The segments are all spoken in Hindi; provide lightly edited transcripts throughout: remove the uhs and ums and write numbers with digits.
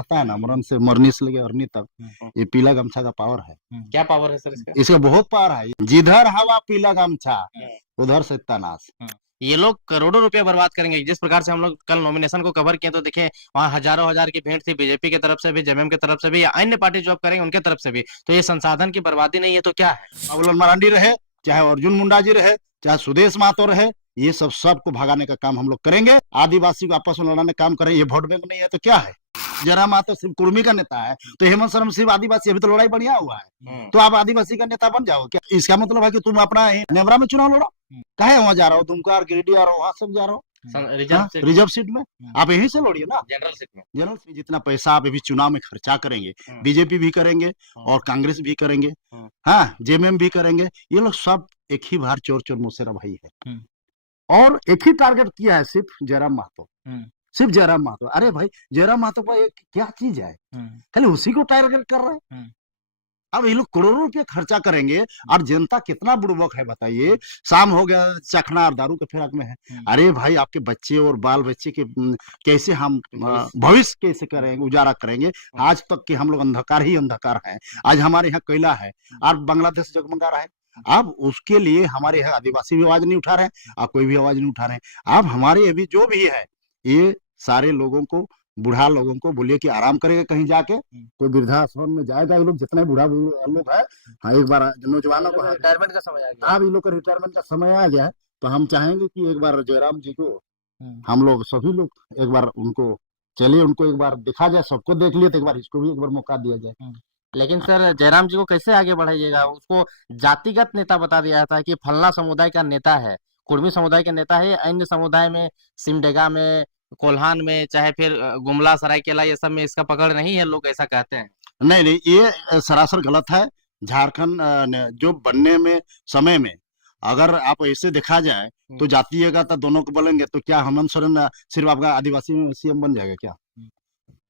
पता है ना, मरण से मरने से लेके अरनी तक ये पीला गमछा का पावर है। क्या पावर है सर इसका? इसका बहुत पावर है। जिधर हवा पीला गमछा उधर सत्यानाश। ये लोग करोड़ों रुपए बर्बाद करेंगे। जिस प्रकार से हम लोग कल नॉमिनेशन को कवर किए तो देखे वहां हजारों हजार की भीड़ थी, बीजेपी की तरफ से भी, जेएमएम की तरफ से भी, या अन्य पार्टी जो अब करेंगे उनके तरफ से भी। तो ये संसाधन की बर्बादी नहीं है तो क्या है? बाबूलाल मरांडी रहे, चाहे अर्जुन मुंडा जी रहे, चाहे सुदेश महतो रहे, ये सब सबको भगाने का काम हम लोग करेंगे। आदिवासी को आपस में लड़ाने का काम करें। ये वोट बैंक नहीं है तो क्या है? जयराम महतो सिर्फ कुर्मी का नेता है तो हेमंत सोरेन सिर्फ आदिवासी। अभी तो लड़ाई बढ़िया हुआ है तो आप आदिवासी का नेता बन जाओ क्या? इसका मतलब है कि तुम अपना नेमरा में चुनाव लड़ो। कहे वहां जा रहा हो, दुमका गिरिडीह और वहां सब जा रहा हो रिजर्व सीट में। आप यहीं से लड़िए ना, जनरल सीट में। जनरल सीट जितना पैसा आप अभी चुनाव में खर्चा करेंगे, बीजेपी भी करेंगे और कांग्रेस भी करेंगे, हाँ जेएमएम भी करेंगे। ये लोग सब एक ही बार चोर चोर मुसेरा भाई है और एक ही टारगेट किया है, सिर्फ जयराम महतो। सिर्फ जयराम महतो। अरे भाई जयराम महतो का एक क्या चीज है, खाली उसी को टारगेट कर रहे हैं। अब ये लोग करोड़ों रुपए खर्चा करेंगे और जनता कितना बुड़बक है बताइए। शाम हो गया, चखना और दारू के फिराक में है। अरे भाई आपके बच्चे और बाल बच्चे के कैसे हम भविष्य कैसे करेंगे, उजारा करेंगे? आज तक के हम लोग अंधकार ही अंधकार है। आज हमारे यहाँ कोयला है और बांग्लादेश जगमगा रहा है। अब उसके लिए हमारे यहाँ आदिवासी भी आवाज नहीं उठा रहे हैं, आप कोई भी आवाज नहीं उठा रहे हैं। अब हमारे अभी जो भी है ये सारे लोगों को, बूढ़ा लोगों को बोलिए कि आराम करेगा, कहीं जाके कोई वृद्धाश्रम में जाएगा। ये लोग जितने बूढ़ा लोग है, हाँ एक बार नौजवानों को रिटायरमेंट का समय आ गया। अब इन लोग का रिटायरमेंट का समय आ गया है तो हम चाहेंगे कि एक बार जयराम जी को हम लोग सभी लोग एक बार उनको चलिए, उनको एक बार दिखा जाए। सबको देख लिए तो एक बार इसको भी एक बार मौका दिया जाए। लेकिन सर जयराम जी को कैसे आगे बढ़ाइएगा? उसको जातिगत नेता बता दिया था कि फलना समुदाय का नेता है, कुर्मी समुदाय का नेता है। अन्य समुदाय में, सिमडेगा में, कोल्हान में, चाहे फिर गुमला, सरायकेला, ये सब में इसका पकड़ नहीं है, लोग ऐसा कहते हैं। नहीं नहीं, ये सरासर गलत है। झारखंड जो बनने में समय में अगर आप ऐसे देखा जाए तो जातीय का दोनों को बोलेंगे तो क्या हेमंत सोरेन सिर्फ आपका आदिवासी में सीएम बन जाएगा क्या?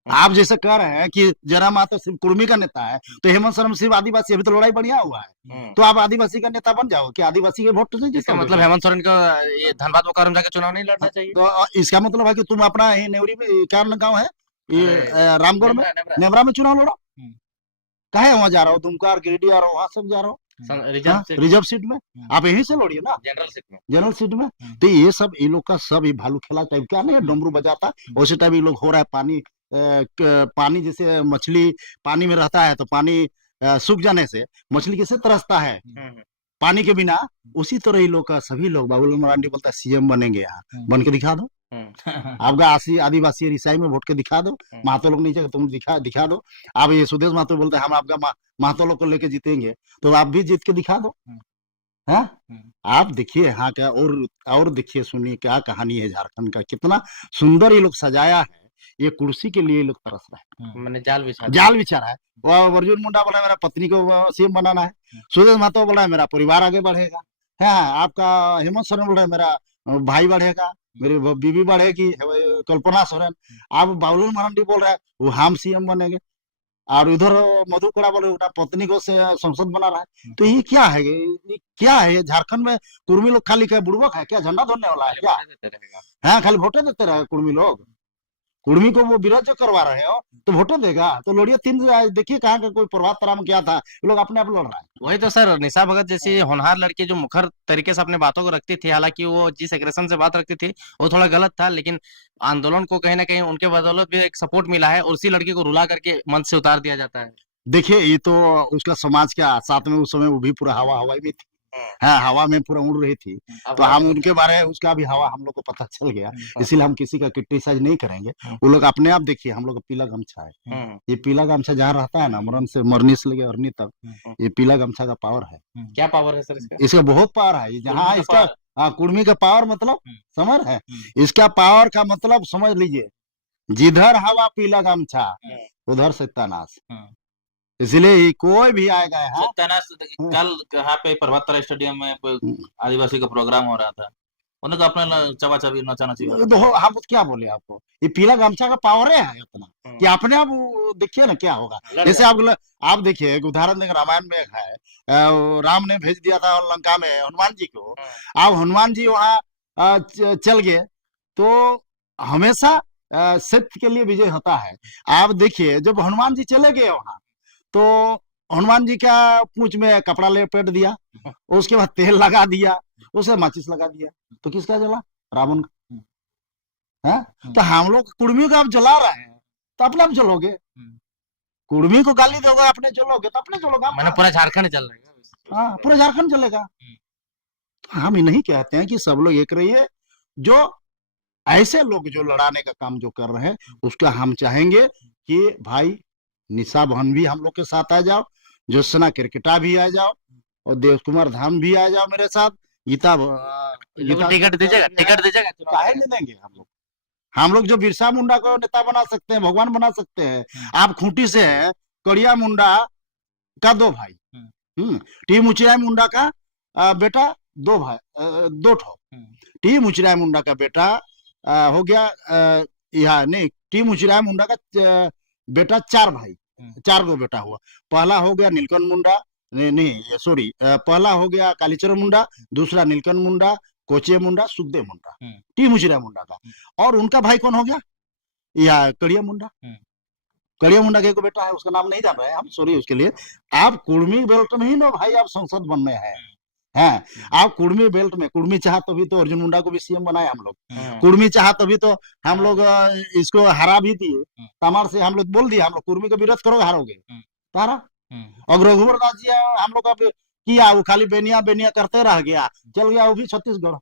आप जैसे कह रहे हैं कि जयराम महतो सिर्फ कुर्मी का नेता है तो हेमंत सोरेन सिर्फ आदिवासी। अभी तो लड़ाई बढ़िया हुआ है तो आप आदिवासी का नेता बन जाओ कि आदिवासी के वोट से इसका मतलब हेमंत सोरेन का ये धनबाद बोकारो जाके चुनाव नहीं लड़ना चाहिए? तो इसका मतलब है कि तुम अपना नेवरी में क्या गाँव है ये रामगढ़ में, नेमरा में चुनाव लड़ो। कहे वहां जा रहा हो, दुमका गिरिडीह और वहां सब जा रहा हो रिजर्व सीट में। आप यहीं से लड़िए ना, जनरल सीट में। जनरल सीट में। तो ये सब ये लोग का सब ये भालू खेला टाइप क्या नहीं है, डमरू बजाता वैसे टाइप ये लोग हो रहा है। पानी जैसे मछली पानी में रहता है तो पानी सूख जाने से मछली कैसे तरसता है पानी के बिना, उसी तरह ये लोग का सभी लोग। बाबूलाल मरांडी बोलता है सीएम बनेंगे, यहाँ बन के दिखा दो। आपका आदिवासी ईसाई में वोट के दिखा दो। महतो लोग नहीं चाहिए, तुम दिखा दो। आप ये सुदेश महतो बोलते हैं हम आपका महतो लोग को लेके जीतेंगे तो आप भी जीत के दिखा दो। हाँ आप देखिए यहाँ का और देखिए, सुनिए क्या कहानी है झारखंड का, कितना सुंदर ये लोग सजाया है। ये कुर्सी के लिए ये लोग तरस रहे हैं, मैंने जाल बिछा रहा है। वो अर्जुन मुंडा बोला मेरा पत्नी को सीएम बनाना है, सुदेश महतो बोला है मेरा परिवार आगे बढ़ेगा, है आपका हेमंत सोरेन बोल रहा है मेरा भाई बढ़ेगा, मेरी बीवी बढ़ेगी, कल्पना सोरेन। आप बाबूलाल मरांडी बोल रहा है वो हम सीएम बनेंगे और इधर मधु कोड़ा बोले पत्नी को से संसद बना रहा है। तो ये क्या है, ये क्या है? झारखंड में कुर्मी लोग खाली क्या बुड़बक है क्या? झंडा धोने वाला है क्या? हाँ खाली वोटे देते रहे कुर्मी लोग। कुर्मी को वो विरोध जो करवा रहे हो तो वोटे देगा तो लड़िए। देखिए कहाँ का कोई प्रभात तराम क्या था, लोग अपने आप लड़ रहा है। वही तो सर, निशा भगत जैसी होनहार लड़की जो मुखर तरीके से अपने बातों को रखती थी, हालांकि वो जिस एग्रेशन से बात रखती थी वो थोड़ा गलत था, लेकिन आंदोलन को कहीं ना कहीं उनके बदौलत भी एक सपोर्ट मिला है और उसी लड़की को रुला करके मंच से उतार दिया जाता है। देखिए ये तो उसका समाज का साथ में उस समय वो भी पूरा हवा भी थी। हाँ हवा में पूरा उड़ रही थी तो हम उनके बारे में उसका भी हवा हम लोग को पता चल गया, इसीलिए हम किसी का क्रिटिसाइज नहीं करेंगे। वो लोग अपने आप देखिए, हम लोग का पीला गमछा है। ये पीला गमछा जहाँ रहता है ना, मरण से मरने से लेके अरनी तक, ये पीला गमछा का पावर है। क्या पावर है सर इसका? इसका बहुत पावर है। जहाँ इसका कुर्मी का पावर मतलब समझ है, इसका पावर का मतलब समझ लीजिए, जिधर हवा पीला गमछा उधर सत्यानाश। इसलिए कोई भी आएगा यहाँ कल यहाँ पे प्रभात तारा स्टेडियम में आदिवासी का प्रोग्राम हो रहा था, उन्हें तो अपने चबा चबी नचाना चाहिए। तो हम क्या बोले आपको, ये पीला गमछा का पावर है इतना कि अपने आप देखिए ना क्या होगा। जैसे आप देखिए एक उदाहरण देंगे, रामायण में एक है, राम ने भेज दिया था लंका में हनुमान जी को। अब हनुमान जी वहाँ चल गए तो हमेशा सत्य के लिए विजय होता है। आप देखिए जब हनुमान जी चले गए वहां, तो हनुमान जी का पूंछ में कपड़ा लपेट दिया, उसके बाद तेल लगा दिया, उसे माचिस लगा दिया, तो किसका जला? रावण का। है तो हम लोग कुर्मियों का आप जला रहे हैं, तो अपने आप जलोगे। कुर्मी को गाली दोगे, अपने जलोगे तो अपने जलोगे। मैंने पूरा झारखंड चल रहा है। हाँ, पूरा झारखंड जलेगा। तो हम नहीं कहते हैं कि सब लोग एक रहिए, जो ऐसे लोग जो लड़ाने का काम जो कर रहे हैं, उसका हम चाहेंगे कि भाई निशा बहन भी हम लोग के साथ आ जाओ, ज्योत्सना क्रिकेटा भी आ जाओ, और देव कुमार धाम भी आ जाओ मेरे साथ। गीता टिकट दीजिएगा, टिकट दीजिएगा। काहे नहीं देंगे हम लोग जो बिरसा मुंडा को नेता बना सकते हैं, भगवान बना सकते हैं। आप खूंटी से है, कड़िया मुंडा का 2 भाई, टी मुचिराय मुंडा का बेटा 2 भाई, 2 ठो। टी मुचिराय मुंडा का बेटा हो गया, यहाँ नहीं, टी मुचिराय मुंडा का बेटा 4 भाई, 4 गो बेटा हुआ। पहला हो गया नीलकंठ मुंडा, नहीं सॉरी, पहला हो गया कालीचरण मुंडा, दूसरा नीलकंठ मुंडा, कोचे मुंडा, सुखदेव मुंडा, टी मुचिराय मुंडा का। और उनका भाई कौन हो गया? या कड़िया मुंडा। कड़िया मुंडा के को बेटा है, उसका नाम नहीं जान रहे हैं हम, सॉरी उसके लिए। आप कुर्मी बेल्ट में ही ना भाई आप संसद बनने हैं। आप कुर्मी बेल्ट में, कुर्मी चाह तभी तो अर्जुन मुंडा को भी सीएम बनाया हम लोग, कुर्मी चाह तभी तो हम लोग इसको हरा भी दिए। तमार से हम लोग बोल दिया, हम लोग कुर्मी का विरोध करोगे हारोगे, तारा। और रघुवर दास जी हम लोग अब किया, वो खाली बेनिया बेनिया करते रह गया, चल गया वो भी छत्तीसगढ़।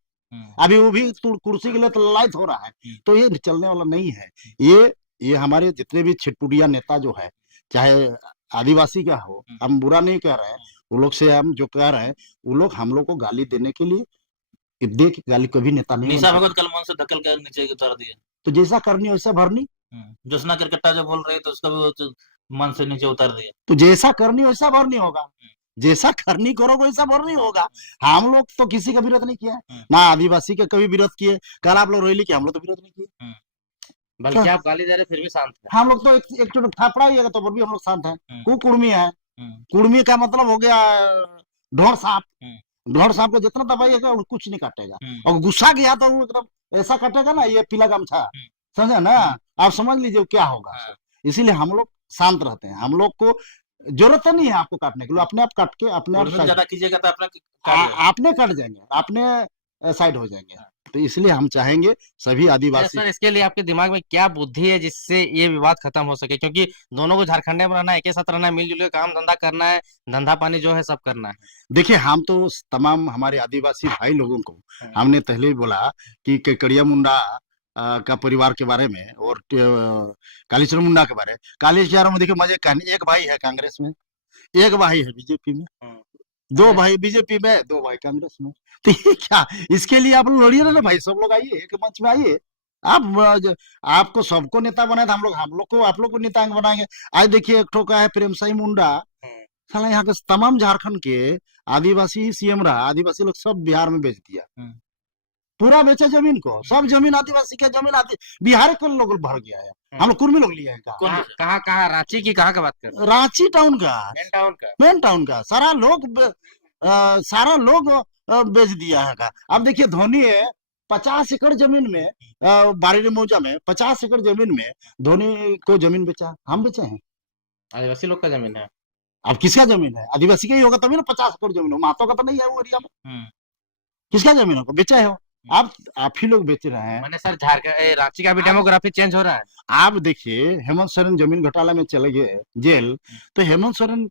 अभी वो भी कुर्सी के लिए तो लड़ाई हो रहा है। तो ये चलने वाला नहीं है। ये हमारे जितने भी छिटपुटिया नेता जो है, चाहे आदिवासी का हो, हम बुरा नहीं कह रहे हैं, वो लोग से हम जो कह रहे हैं, वो लोग हम लोग को गाली देने के लिए दे के गाली कभी नेता नहीं। निशा भगत कल मन से धक्कल कर नीचे उतार दिया, तो जैसा करनी वैसा भरनी। ज्योत्सना क्रिकेटा जो बोल रहे तो उसका भी वो मन से नीचे उतार दिया। तो जैसा करनी वैसा भरनी होगा, जैसा करनी करोगे वैसा भरनी होगा। हम लोग तो किसी का विरोध नहीं किया, ना आदिवासी का कभी विरोध किए। कल आप लोग रैली किए, हम लोग तो विरोध नहीं किए, बल्कि आप गाली दे रहे फिर भी शांत है। हम लोग तो एक चोट थापड़ा ही है तो फिर भी हम लोग शांत हैं। वो कुर्मी है, कुर्मी का मतलब हो गया ढोर सांप। ढोर सांप को जितना दबाइएगा वो कुछ नहीं काटेगा, और गुस्सा गया तो वो एकदम ऐसा काटेगा ना, ये पीला गमछा, समझे ना? आप समझ लीजिए क्या होगा। इसीलिए हम लोग शांत रहते हैं। हम लोग को जरूरत नहीं है आपको काटने के लिए, अपने आप काट के अपने आप ज्यादा कीजिएगा तो अपने कट जाएंगे, अपने साइड हो जाएंगे। तो इसलिए हम चाहेंगे सभी आदिवासी। सर इसके लिए आपके दिमाग में क्या बुद्धि है जिससे ये विवाद खत्म हो सके? क्योंकि दोनों को झारखंड में रहना है, एक साथ रहना है, मिलजुल के काम धंधा करना है, धंधा पानी जो है सब करना है। देखिए हम तो तमाम हमारे आदिवासी भाई लोगों को हमने पहले ही बोला कि कड़िया मुंडा का परिवार के बारे में और कालीचरण मुंडा के बारे में। कालीचरण में देखिए मजे कहानी, एक भाई है कांग्रेस में, एक भाई है बीजेपी में, 2 भाई बीजेपी में, 2 भाई कांग्रेस में। तो ये क्या, इसके लिए आप लोग लड़िए ना भाई, सब लोग आइए एक मंच में आइए। आपको सबको नेता बनाए तो हम लोग को आप लोग को नेता बनाएंगे। आज देखिए एक ठोका है प्रेम साई मुंडा, साला यहाँ के तमाम झारखंड के आदिवासी सीएम रहा, आदिवासी लोग सब बिहार में बेच दिया, पूरा बेचा जमीन को, सब जमीन आदिवासी का जमीन बिहार के लोग भर गया है। हम लोग कुर्मी लोग लिए हैं। कहाँ रांची की कहाँ का बात कर रहे हैं? रांची टाउन का, मेन टाउन का सारा लोग बेच दिया है। अब देखिए धोनी है 50 एकड़ जमीन में, बारी मौजा में 50 एकड़ जमीन में धोनी को जमीन बेचा, हम बेचे हैं। आदिवासी लोग का जमीन है। अब किसका जमीन है? आदिवासी का ही होगा तभी ना 50 एकड़ जमीन हो, महतो का तो नहीं है वो एरिया में। किसका जमीन हो बेचा है? आप ही लोग बेच रहे हैं। मैंने सर झारखंड रांची का भी डेमोग्राफी चेंज हो रहा है। आप देखिए हेमंत सोरेन जमीन घोटाला में चले गए जेल, तो हेमंत सोरेन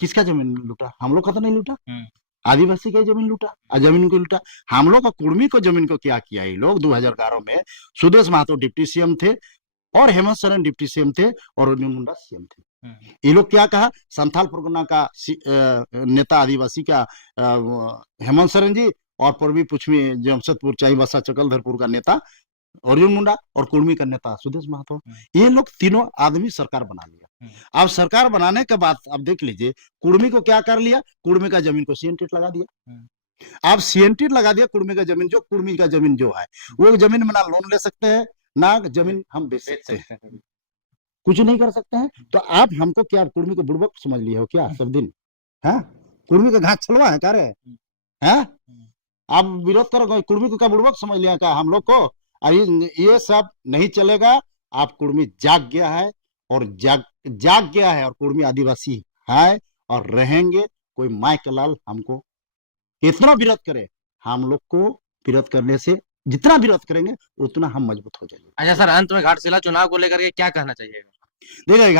किसका जमीन लूटा? हम लोग का तो नहीं लूटा, आदिवासी का जमीन लूटा, जमीन को लूटा। हम लोग का कुर्मी को जमीन को क्या किया ये लोग? 2011 में सुदेश महतो डिप्टी सीएम थे और हेमंत सोरेन डिप्टी सीएम थे और अर्जुन मुंडा सीएम थे। ये लोग क्या कहा, संथाल परगना का नेता आदिवासी का हेमंत सोरेन जी, और पूर्वी पश्चिमी जमशेदपुर चाईबासा चकलधरपुर का नेता अर्जुन मुंडा और कुर्मी का नेता सुदेश महतो, ये लोग तीनों आदमी सरकार बना लिया। अब सरकार बनाने के बाद अब देख लीजिए कुर्मी को क्या कर लिया, कुर्मी का जमीन को सीएनटेट लगा दिया। अब सीएनटेट लगा दिया, कुर्मी का जमीन जो है वो जमीन में ना लोन ले सकते हैं ना जमीन हम बेच सकते हैं, कुछ नहीं कर सकते हैं। तो आप हमको क्या कुर्मी को बुड़बक समझ लिए हो क्या सब दिन? है कुर्मी का घास छलवा है क्या रे? है आप विरोध करो, कुर्मी को क्या बुड़बक समझ लिया क्या हम लोग को? ये सब नहीं चलेगा। आप कुर्मी जाग गया है और जाग गया है, और कुर्मी आदिवासी है और रहेंगे। कोई माय कलाल हमको कितना विरोध करे, हम लोग को विरोध करने से, जितना विरोध करेंगे उतना हम मजबूत हो जाएंगे। अच्छा सर, अंत में घाटशिला चुनाव को लेकर के क्या कहना चाहिए? देखिए